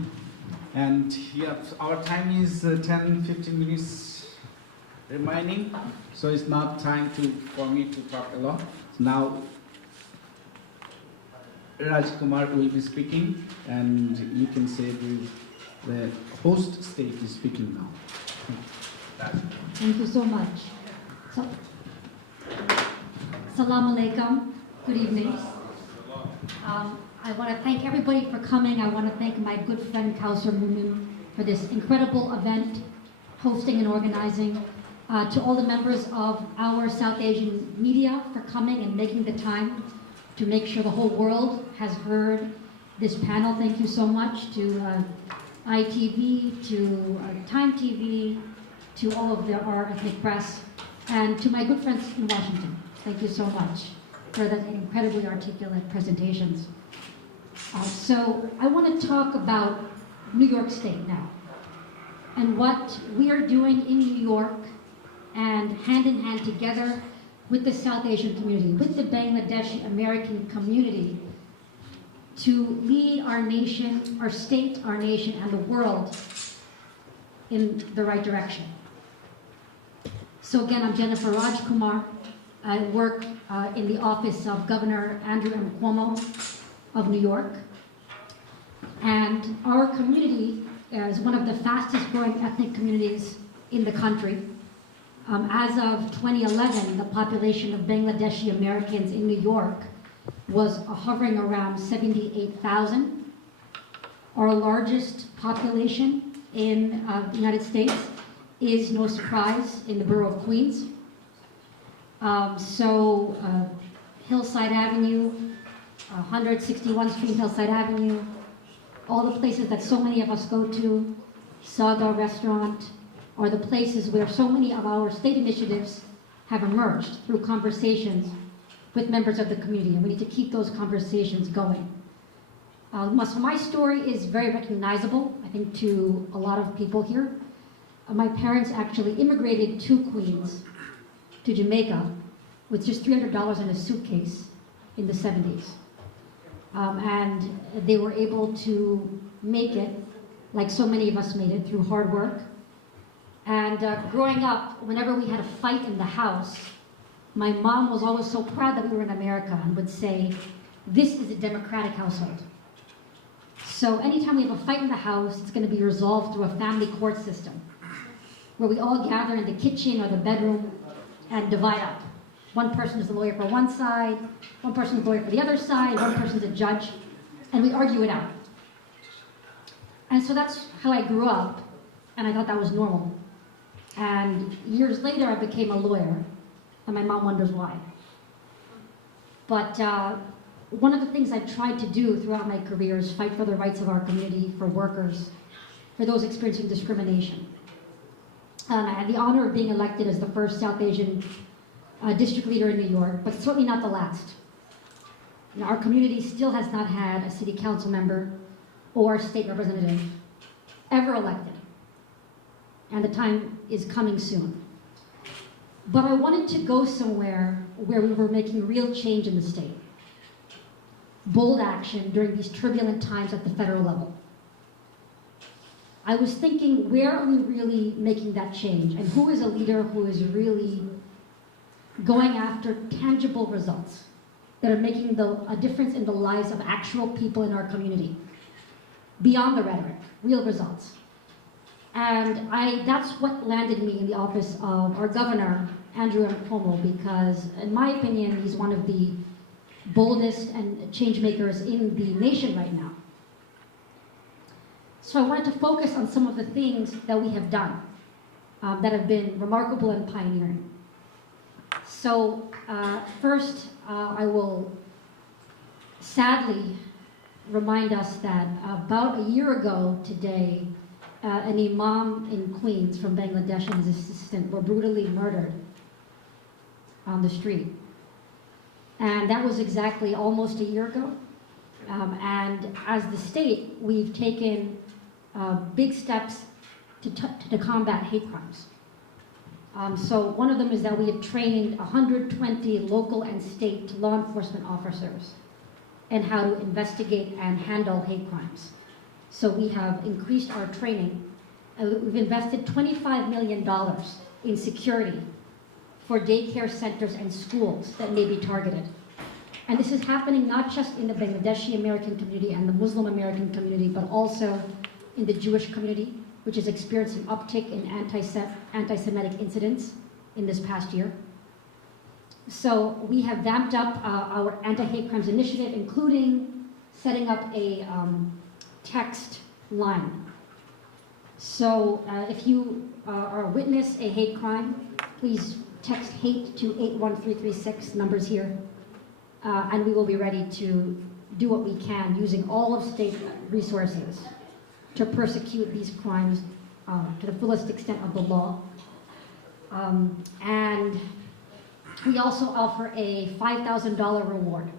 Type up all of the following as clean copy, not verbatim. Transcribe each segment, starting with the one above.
evening. And yeah, our time is 10-15 minutes remaining, so it's not time for me to talk a lot. Now, Rajkuman will be speaking, and you can say the host state is speaking now. Thank you so much. Assalamu alaikum. Good evening. I want to thank everybody for coming. I want to thank my good friend Kausar Mumin for this incredible event, hosting and organizing. To all the members of our South Asian media for coming and making the time to make sure the whole world has heard this panel. Thank you so much to ITV, to Time TV, to all of our ethnic press, and to my good friends in Washington. Thank you so much for the incredibly articulate presentations. So I want to talk about New York State now, and what we are doing in New York, and hand in hand together with the South Asian community, with the Bangladeshi American community, to lead our nation, our state, our nation, and the world in the right direction. So again, I'm Jenifer Rajkuman. I work in the office of Governor Andrew M. Cuomo of New York. And our community is one of the fastest growing ethnic communities in the country. As of 2011, the population of Bangladeshi Americans in New York was hovering around 78,000. Our largest population in the United States is, no surprise, in the borough of Queens. Hillside Avenue, 161st Street, Hillside Avenue, all the places that so many of us go to, Saga Restaurant, are the places where so many of our state initiatives have emerged through conversations with members of the community, and we need to keep those conversations going. So my story is very recognizable, I think, to a lot of people here. My parents actually immigrated to Queens, to Jamaica, with just $300 in a suitcase in the 70s. And they were able to make it, like so many of us made it, through hard work. And growing up, whenever we had a fight in the house, my mom was always so proud that we were in America and would say, "This is a democratic household." So anytime we have a fight in the house, it's going to be resolved through a family court system, where we all gather in the kitchen or the bedroom and divide up. One person is the lawyer for one side, one person is the lawyer for the other side, one person's a judge, and we argue it out. And so that's how I grew up, and I thought that was normal. And years later, I became a lawyer, and my mom wonders why. But one of the things I've tried to do throughout my career is fight for the rights of our community, for workers, for those experiencing discrimination. And I had the honor of being elected as the first South Asian district leader in New York, but certainly not the last. Now, our community still has not had a city council member or state representative ever elected. And the time is coming soon. But I wanted to go somewhere where we were making real change in the state. Bold action during these turbulent times at the federal level. I was thinking, where are we really making that change? And who is a leader who is really going after tangible results that are making a difference in the lives of actual people in our community? Beyond the rhetoric, real results. And that's what landed me in the office of our governor, Andrew M. Cuomo, because in my opinion, he's one of the boldest and change makers in the nation right now. So I wanted to focus on some of the things that we have done that have been remarkable and pioneering. So first, I will sadly remind us that about a year ago today, an imam in Queens from Bangladesh and his assistant were brutally murdered on the street. And that was exactly almost a year ago. And as the state, we've taken big steps to combat hate crimes. So one of them is that we have trained 120 local and state law enforcement officers in how to investigate and handle hate crimes. So we have increased our training. We've invested $25 million in security for daycare centers and schools that may be targeted. And this is happening not just in the Bangladeshi American community and the Muslim American community, but also in the Jewish community, which is experiencing uptick in anti-Semitic incidents in this past year. So we have vamped up our anti-hate crimes initiative, including setting up a text line. So if you are a witness a hate crime, please text hate to 81336, numbers here, and we will be ready to do what we can using all of state resources to persecute these crimes to the fullest extent of the law. And we also offer a $5,000 reward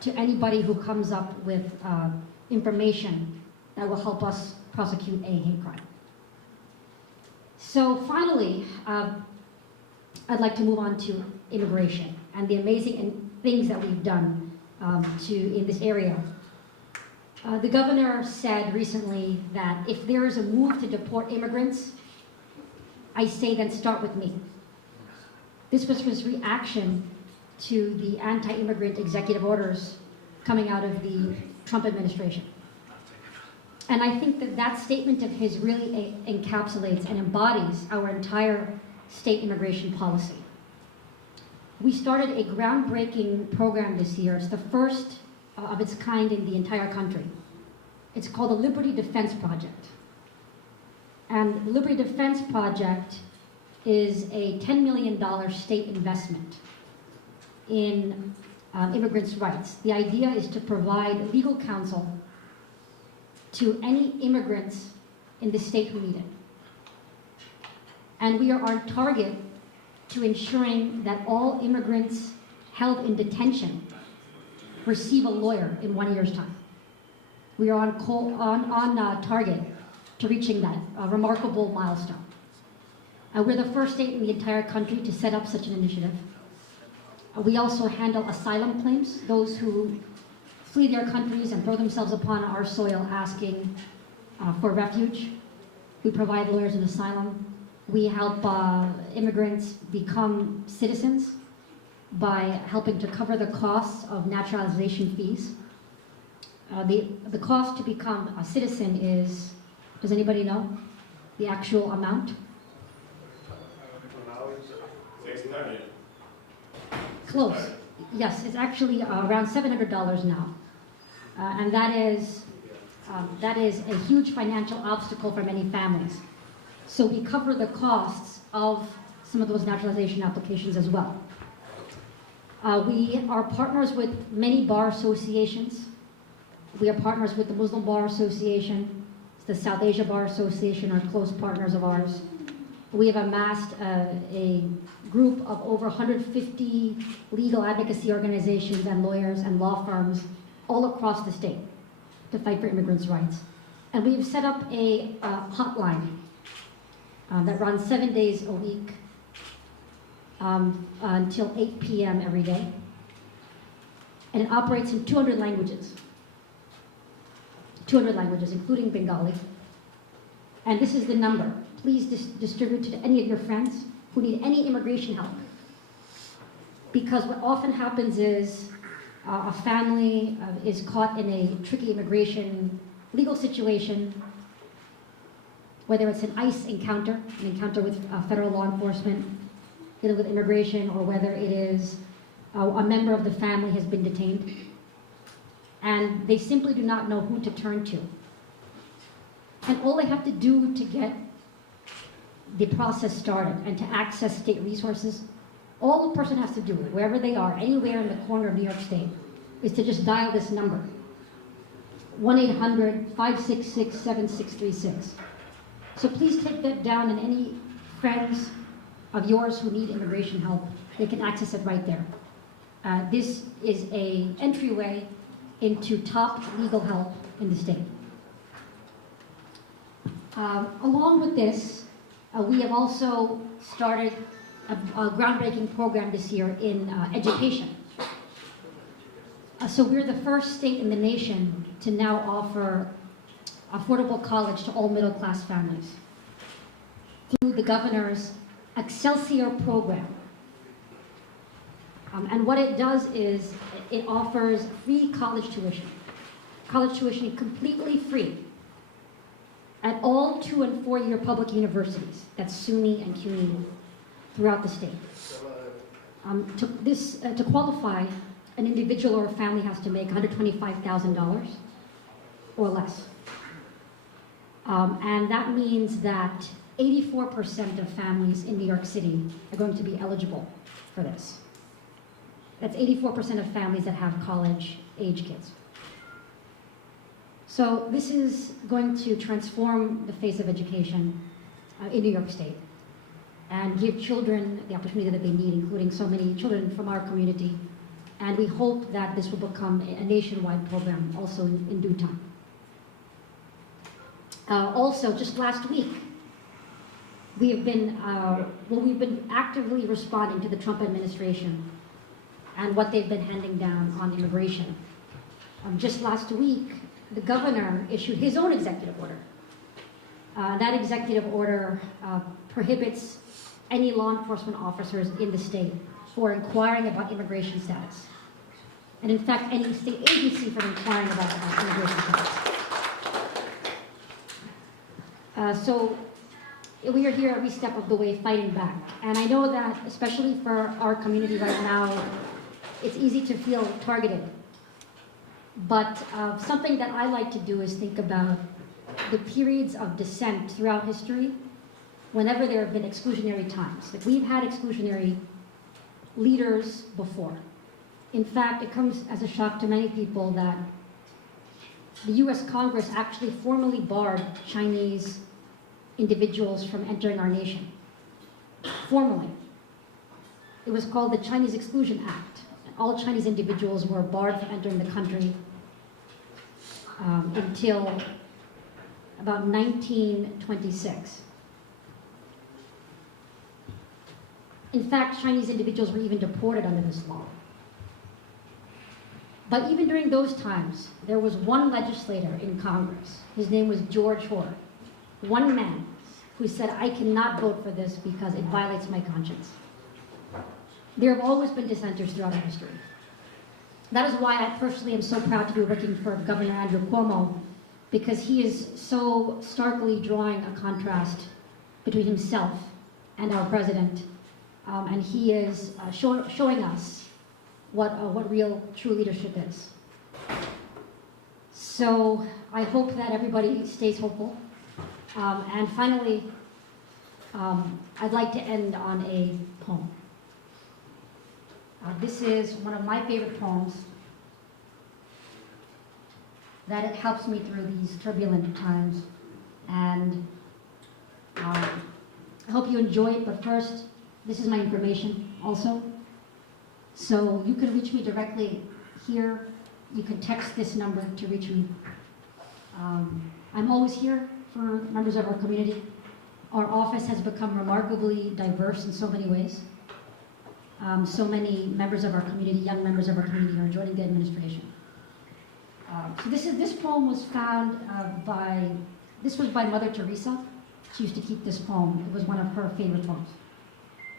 to anybody who comes up with information that will help us prosecute a hate crime. So finally, I'd like to move on to immigration and the amazing things that we've done in this area. The governor said recently that if there is a move to deport immigrants, I say then start with me. This was his reaction to the anti-immigrant executive orders coming out of the Trump administration. And I think that that statement of his really encapsulates and embodies our entire state immigration policy. We started a groundbreaking program this year. It's the first of its kind in the entire country. It's called the Liberty Defense Project. And the Liberty Defense Project is a $10 million state investment in immigrants' rights. The idea is to provide legal counsel to any immigrants in the state who need it. And we are on target to ensuring that all immigrants held in detention receive a lawyer in 1 year's time. We are on target to reaching that remarkable milestone. We're the first state in the entire country to set up such an initiative. We also handle asylum claims, those who flee their countries and throw themselves upon our soil asking for refuge. We provide lawyers in asylum. We help immigrants become citizens by helping to cover the costs of naturalization fees. The cost to become a citizen is, does anybody know the actual amount? Close. Yes, it's actually around $700 now. And that is a huge financial obstacle for many families. So we cover the costs of some of those naturalization applications as well. We are partners with many bar associations. We are partners with the Muslim Bar Association, the South Asia Bar Association are close partners of ours. We have amassed a group of over 150 legal advocacy organizations and lawyers and law firms all across the state to fight for immigrants' rights. And we've set up a hotline that runs 7 days a week until 8 p.m. every day. And it operates in 200 languages. 200 languages, including Bengali. And this is the number. Please distribute to any of your friends who need any immigration help. Because what often happens is a family is caught in a tricky immigration legal situation, whether it's an ICE encounter, an encounter with federal law enforcement, dealing with immigration, or whether it is a member of the family has been detained. And they simply do not know who to turn to. And all they have to do to get the process started and to access state resources, all the person has to do, wherever they are, anywhere in the corner of New York State, is to just dial this number, 1-800-566-7636. So please take that down, and any friends of yours who need immigration help, they can access it right there. This is an entryway into top legal help in the state. Along with this, we have also started a groundbreaking program this year in education. So we're the first state in the nation to now offer affordable college to all middle-class families through the governor's Excelsior program. And what it does is it offers free college tuition completely free at all 2- and 4-year public universities, that's SUNY and CUNY, throughout the state. To qualify, an individual or a family has to make $125,000 or less. And that means that 84% of families in New York City are going to be eligible for this. That's 84% of families that have college-age kids. So this is going to transform the face of education in New York State and give children the opportunity that they need, including so many children from our community. And we hope that this will become a nationwide program also in due time. Also, just last week, we've been actively responding to the Trump administration and what they've been handing down on immigration. Just last week, the governor issued his own executive order. That executive order prohibits any law enforcement officers in the state for inquiring about immigration status. And in fact, any state agency from inquiring about immigration status. So we are here every step of the way fighting back. And I know that, especially for our community right now, it's easy to feel targeted. But something that I like to do is think about the periods of dissent throughout history whenever there have been exclusionary times. Like, we've had exclusionary leaders before. In fact, it comes as a shock to many people that the US Congress actually formally barred Chinese individuals from entering our nation. Formally. It was called the Chinese Exclusion Act. All Chinese individuals were barred from entering the country until about 1926. In fact, Chinese individuals were even deported under this law. But even during those times, there was one legislator in Congress. His name was George Hoare. One man who said, I cannot vote for this because it violates my conscience. There have always been dissenters throughout our history. That is why I personally am so proud to be working for Governor Andrew Cuomo, because he is so starkly drawing a contrast between himself and our president, and he is showing us what real, true leadership is. So I hope that everybody stays hopeful. And finally, I'd like to end on a poem. This is one of my favorite poems that it helps me through these turbulent times. And I hope you enjoy it, but first, this is my information also. So you can reach me directly here. You can text this number to reach me. I'm always here for members of our community. Our office has become remarkably diverse in so many ways. So many members of our community, young members of our community, are joining the administration. So this poem was found by Mother Teresa. She used to keep this poem. It was one of her favorite poems.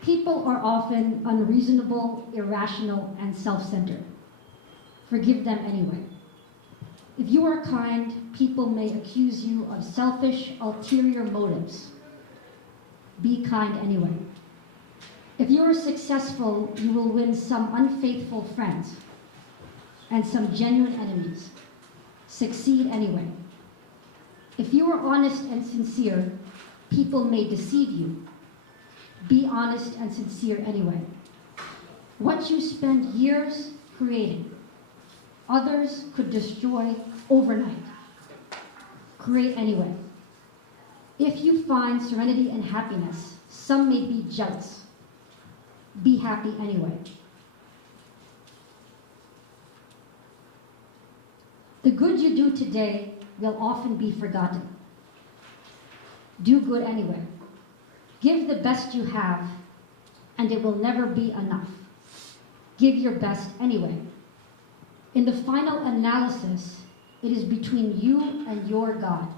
People are often unreasonable, irrational, and self-centered. Forgive them anyway. If you are kind, people may accuse you of selfish, ulterior motives. Be kind anyway. If you are successful, you will win some unfaithful friends and some genuine enemies. Succeed anyway. If you are honest and sincere, people may deceive you. Be honest and sincere anyway. What you spend years creating, others could destroy overnight. Create anyway. If you find serenity and happiness, some may be jealous. Be happy anyway. The good you do today will often be forgotten. Do good anyway. Give the best you have, and it will never be enough. Give your best anyway. In the final analysis, It is between you and your God.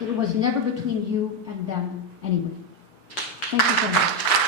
It was never between you and them anyway. Thank you so much.